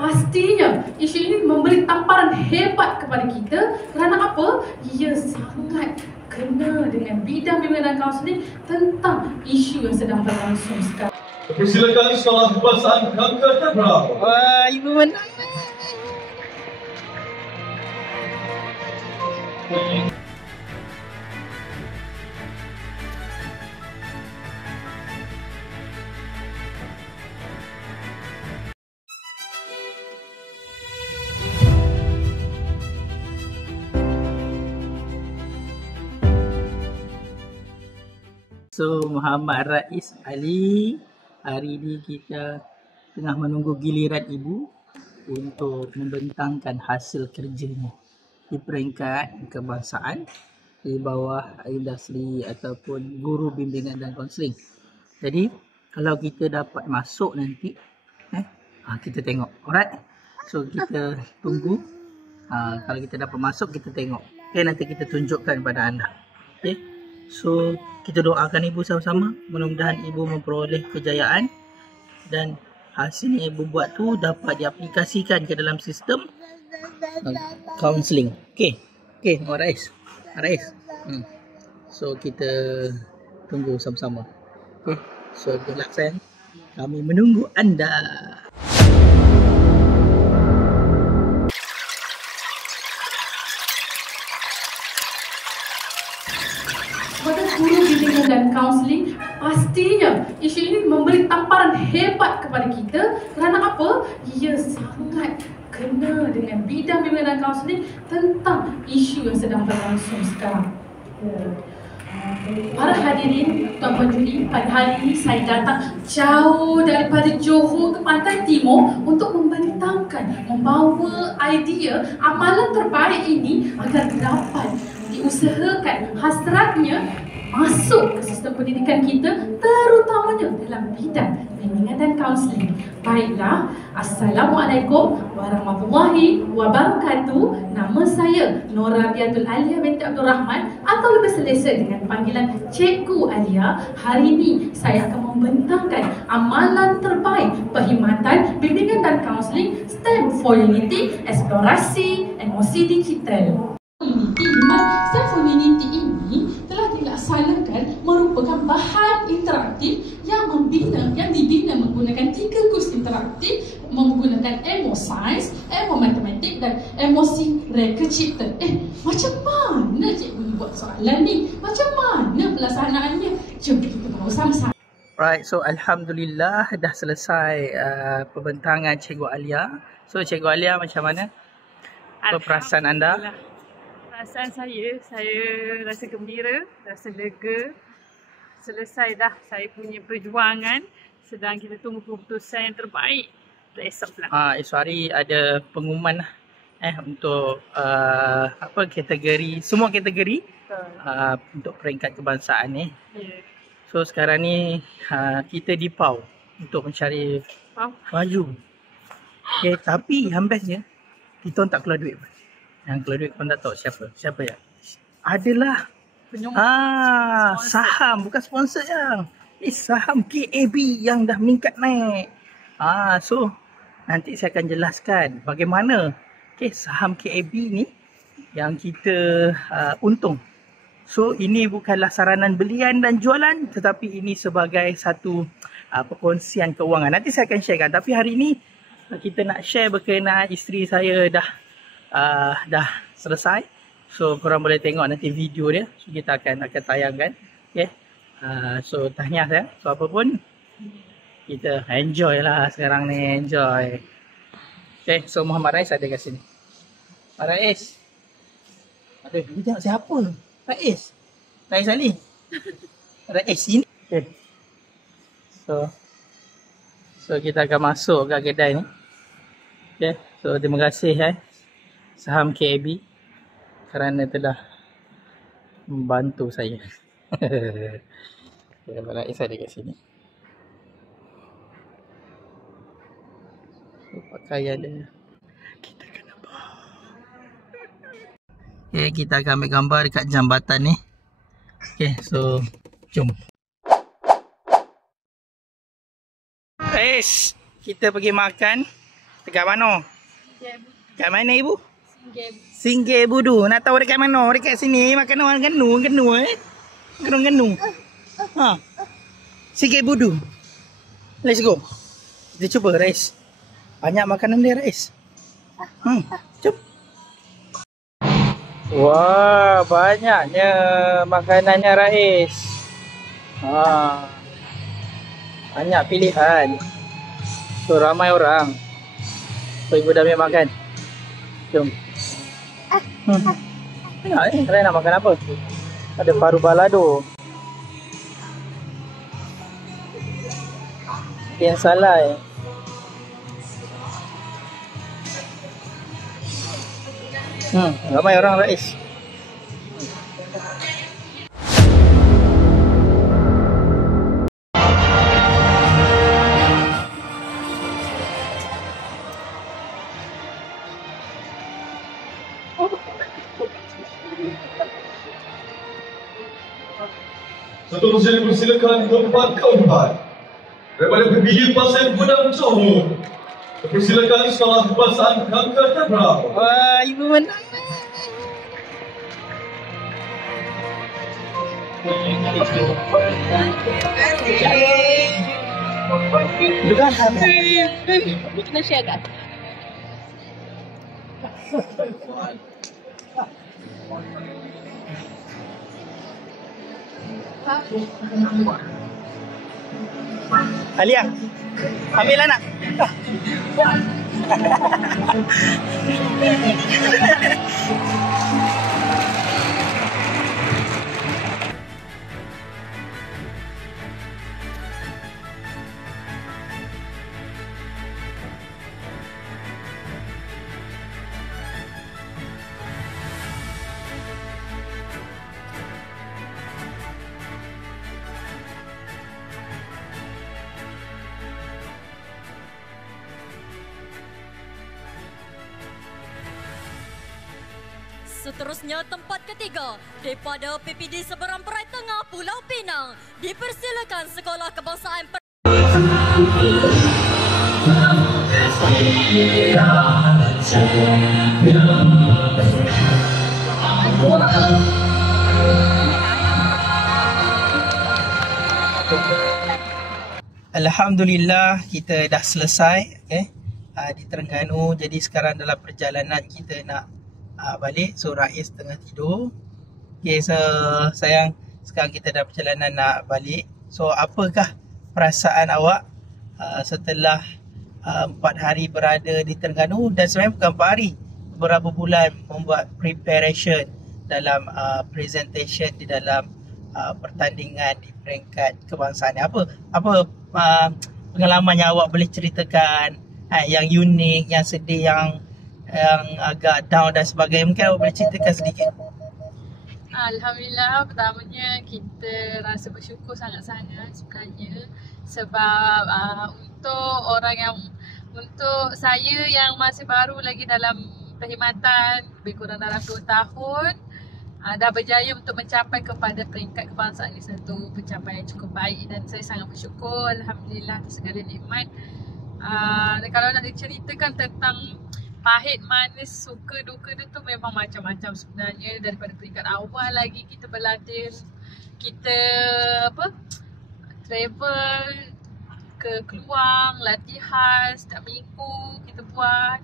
pastinya isu ini memberi tamparan hebat kepada kita kerana apa? Ia sangat kena dengan bidang bimbingan dan kaunseling tentang isu yang sedang berlangsung sekarang. Persilakan sekolah kebangsaan Kanker Tebrau. Wah, ibu menang. So, Muhammad Rais Ali, hari ini kita tengah menunggu giliran ibu untuk membentangkan hasil kerjanya di peringkat kebangsaan di bawah industri ataupun guru bimbingan dan kaunseling. Jadi, kalau kita dapat masuk nanti, kita tengok. Alright? So, kita tunggu. Kalau kita dapat masuk, kita tengok. Okay, nanti kita tunjukkan kepada anda. Okay? So, kita doakan ibu sama-sama. Mudah-mudahan ibu memperoleh kejayaan dan hasil yang ibu buat tu dapat diaplikasikan ke dalam sistem counselling. Okay, Muhammad Rais. So, kita tunggu sama-sama. Okay, so good luck sayang. Kami menunggu anda. Kepada guru bimbingan dan kaunseling, pastinya isu ini memberi tamparan hebat kepada kita kerana apa? Ia sangat kena dengan bidang bimbingan dan kaunseling tentang isu yang sedang berlangsung sekarang. Para hadirin, Tuan-Puan Juri, pada hari ini saya datang jauh daripada Johor ke Pantai Timur untuk membentangkan, membawa idea amalan terbaik ini agar dapat diusahakan hasratnya masuk ke sistem pendidikan kita, terutamanya dalam bidang bimbingan dan kaunseling. Baiklah, Assalamualaikum warahmatullahi wabarakatuh. Nama saya Nur Rabiatul Alia binti Abdul Rahman atau lebih selesa dengan panggilan Cikgu Alia. Hari ini saya akan membentangkan amalan terbaik perkhidmatan bimbingan dan kaunseling STEM for Unity, eksplorasi emosi digital. STEM for Unity ini telah dilaksanakan merupakan bahan interaktif yang dibina menggunakan 3 kurs interaktif menggunakan emo sains, emo matematik dan emosi reka cipta. Macam mana cikgu buat soalan ni? Macam mana pelaksanaannya? Jom kita bawa sama-sama. Right, so Alhamdulillah dah selesai pembentangan Cikgu Alia. So Cikgu Alia, macam mana perasaan anda? Perasaan saya rasa gembira, rasa lega. Selesai dah saya punya perjuangan. Sedang kita tunggu keputusan yang terbaik untuk esok lah. Esok hari ada pengumuman untuk kategori, semua kategori untuk peringkat kebangsaan ni. Yeah. So sekarang ni kita di PAU untuk mencari baju. Okay, tapi yang bestnya kita tak keluar duit. Yang keluar duit pun tak tahu siapa ya. Adalah saham, bukan sponsor yang. Saham KAB yang dah meningkat naik. So nanti saya akan jelaskan bagaimana saham KAB ni yang kita untung. So ini bukanlah saranan belian dan jualan, tetapi ini sebagai satu perkongsian keuangan. Nanti saya akan sharekan. Tapi hari ini kita nak share berkenaan isteri saya dah selesai. So korang boleh tengok nanti video dia. So kita akan tayangkan. Okay. So tahniah saya. So apa pun kita enjoy lah sekarang ni, enjoy. Okay, so Muhammad Rais ada kat sini. Muhammad Rais. Aduh, kita tengok siapa? Rais Ali. Rais sini. Okay. So kita akan masuk ke kedai ni. Okay, so terima kasih saham KAB kerana telah membantu saya. Rais ada kat sini. So, pakaian dia kita kena bawa. Okay, kita akan ambil gambar dekat jambatan ni. Okay, so jom. Guys, kita pergi makan Dekat mana? Dekat mana ibu? Game. Singgih budu. Nak tahu dekat mana? Dekat sini makan orang genu eh. Genu. Ha. Singgih budu. Let's go. Kita cuba Rais. Banyak makanan dia Rais. Jom. Wah, banyaknya makanannya Rais. Banyak pilihan. So ramai orang. So ibu dah ambil makan. Jom. Tengok kalian nak makan apa? Ada paru balado. Yang salai. Ramai orang Rais. Seterusnya dipersilakan tempat keempat. Daripada PPD Pasir Gudang Johor. Dipersilakan Sekolah Kebangsaan Kanker Tebrau. Wah, ibu menang. Dugaan habis. Kena share kat. Alia, ambil anak. Seterusnya tempat ketiga daripada PPD Seberang Perai Tengah Pulau Pinang. Dipersilakan Sekolah Kebangsaan Alhamdulillah kita dah selesai di Terengganu. Jadi sekarang dalam perjalanan kita nak balik. So Rais tengah tidur. Okay, so sayang, sekarang kita dah perjalanan nak balik. So apakah perasaan awak setelah 4 hari berada di Terengganu? Dan sebenarnya bukan 4 hari, beberapa bulan membuat preparation dalam presentation di dalam pertandingan di peringkat kebangsaan. Apa pengalaman yang awak boleh ceritakan, yang unik, yang sedih, yang agak down dan sebagainya? Mungkin awak boleh ceritakan sedikit. Alhamdulillah, pertamanya kita rasa bersyukur sangat-sangat sebenarnya. Sebab untuk saya yang masih baru lagi dalam perkhidmatan, lebih kurang dalam 2 tahun, dah berjaya untuk mencapai kepada peringkat kebangsaan ini, satu pencapaian cukup baik dan saya sangat bersyukur. Alhamdulillah atas segala nikmat. Dan kalau nak diceritakan tentang pahit, manis, suka, duka dia tu memang macam-macam sebenarnya. Daripada peringkat awal lagi kita berlatih, kita travel ke Keluang, latihan setiap minggu kita buat.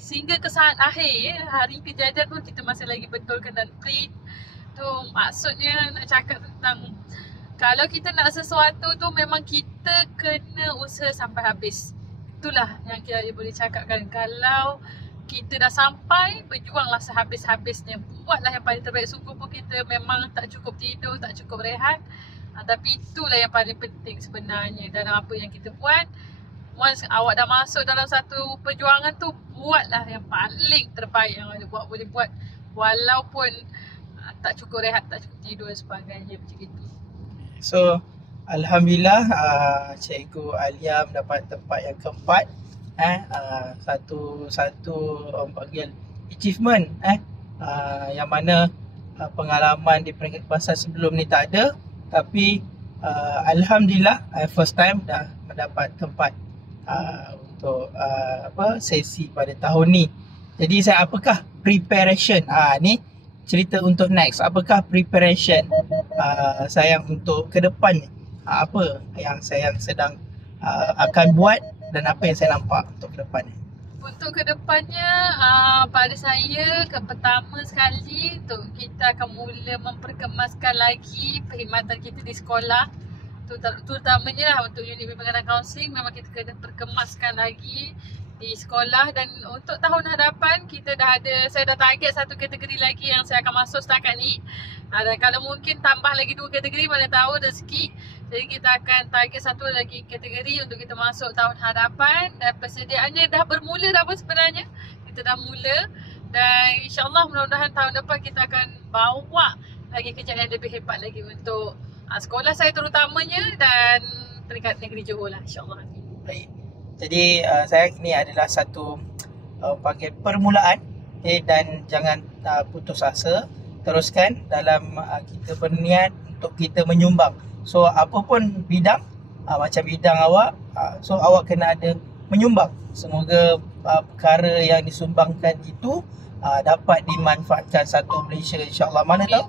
Sehingga ke saat akhir, hari kejadian pun kita masih lagi betulkan dan print. Tu maksudnya nak cakap tentang kalau kita nak sesuatu tu memang kita kena usaha sampai habis. Itulah yang kita boleh cakapkan. Kalau kita dah sampai, berjuanglah sehabis-habisnya. Buatlah yang paling terbaik. Sungguh pun kita memang tak cukup tidur, tak cukup rehat. Tapi itulah yang paling penting sebenarnya dalam apa yang kita buat. Once awak dah masuk dalam satu perjuangan tu, buatlah yang paling terbaik yang awak boleh buat. Walaupun tak cukup rehat, tak cukup tidur dan sebagainya macam itu. So Alhamdulillah, Cikgu Alia mendapat tempat yang keempat. Satu orang panggil achievement, yang mana pengalaman di peringkat kebangsaan sebelum ni tak ada. Tapi Alhamdulillah, first time dah mendapat tempat untuk sesi pada tahun ni. Jadi saya apakah preparation? Ni cerita untuk next. Apakah preparation saya untuk ke depannya? Apa yang saya sedang akan buat dan apa yang saya nampak untuk ke depannya? Untuk kedepannya, pada saya pertama sekali kita akan mula memperkemaskan lagi perkhidmatan kita di sekolah. Terutamanya lah untuk unit bimbingan dan kaunseling, memang kita kena perkemaskan lagi di sekolah. Dan untuk tahun hadapan saya dah target satu kategori lagi yang saya akan masuk setakat ni. Dan kalau mungkin tambah lagi 2 kategori, mana tahu rezeki. Jadi kita akan target satu lagi kategori untuk kita masuk tahun hadapan. Dan persediaannya dah bermula dah pun sebenarnya. Kita dah mula. Dan insyaAllah mudah-mudahan tahun depan kita akan bawa lagi kejayaan lebih hebat lagi untuk sekolah saya terutamanya dan peringkat negeri Johor lah, insyaAllah. Baik. Jadi saya ni adalah satu panggil permulaan, dan jangan putus asa. Teruskan dalam kita berniat untuk kita menyumbang. So apa pun bidang, macam bidang awak, so awak kena ada menyumbang. Semoga perkara yang disumbangkan itu dapat dimanfaatkan satu Malaysia, insyaAllah. Mana tahu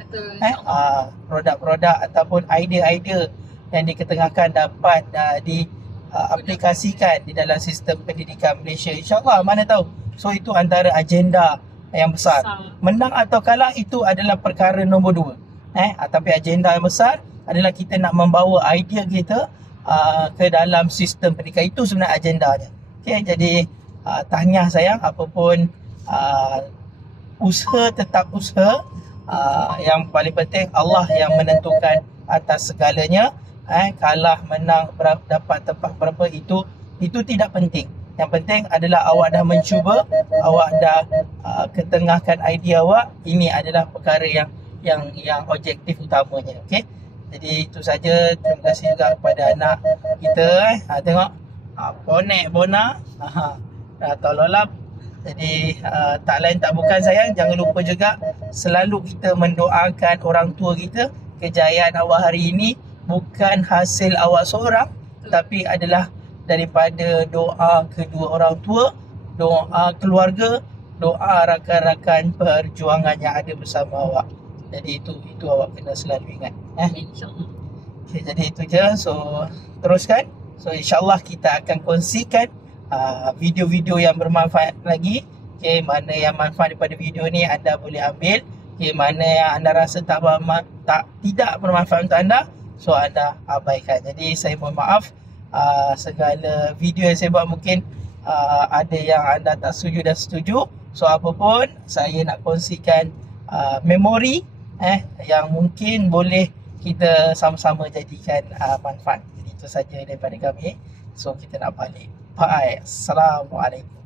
produk-produk ataupun idea-idea yang diketengahkan dapat diaplikasikan di dalam sistem pendidikan Malaysia, insyaAllah. Mana tahu. So itu antara agenda yang besar. Menang atau kalah itu adalah perkara nombor 2. Tapi agenda yang besar adalah kita nak membawa idea kita ke dalam sistem pendidikan. Itu sebenarnya agendanya. Jadi tahniah sayang, apapun usaha tetap usaha. Yang paling penting Allah yang menentukan atas segalanya. Kalah menang dapat tempat berapa itu tidak penting. Yang penting adalah awak dah mencuba, awak dah ketengahkan idea awak. Ini adalah perkara yang objektif utamanya. Okey. Jadi itu saja. Terima kasih juga kepada anak kita. Tengok bonek bona tololap. Jadi tak lain tak bukan sayang, jangan lupa juga selalu kita mendoakan orang tua kita. Kejayaan awak hari ini bukan hasil awak seorang, tapi adalah daripada doa kedua orang tua, doa keluarga, doa rakan-rakan perjuangan yang ada bersama awak. Jadi itu awak kena selalu ingat. InsyaAllah. Okay, jadi itu je. So teruskan. So insyaAllah kita akan kongsikan video-video yang bermanfaat lagi. Okay, mana yang manfaat daripada video ni anda boleh ambil. Okay, mana yang anda rasa tidak bermanfaat untuk anda, so anda abaikan. Jadi saya mohon maaf, segala video yang saya buat mungkin ada yang anda tak setuju dan setuju. So apapun, saya nak kongsikan memori yang mungkin boleh kita sama-sama jadikan manfaat. Jadi itu saja daripada kami. So kita nak balik. Bye. Assalamualaikum.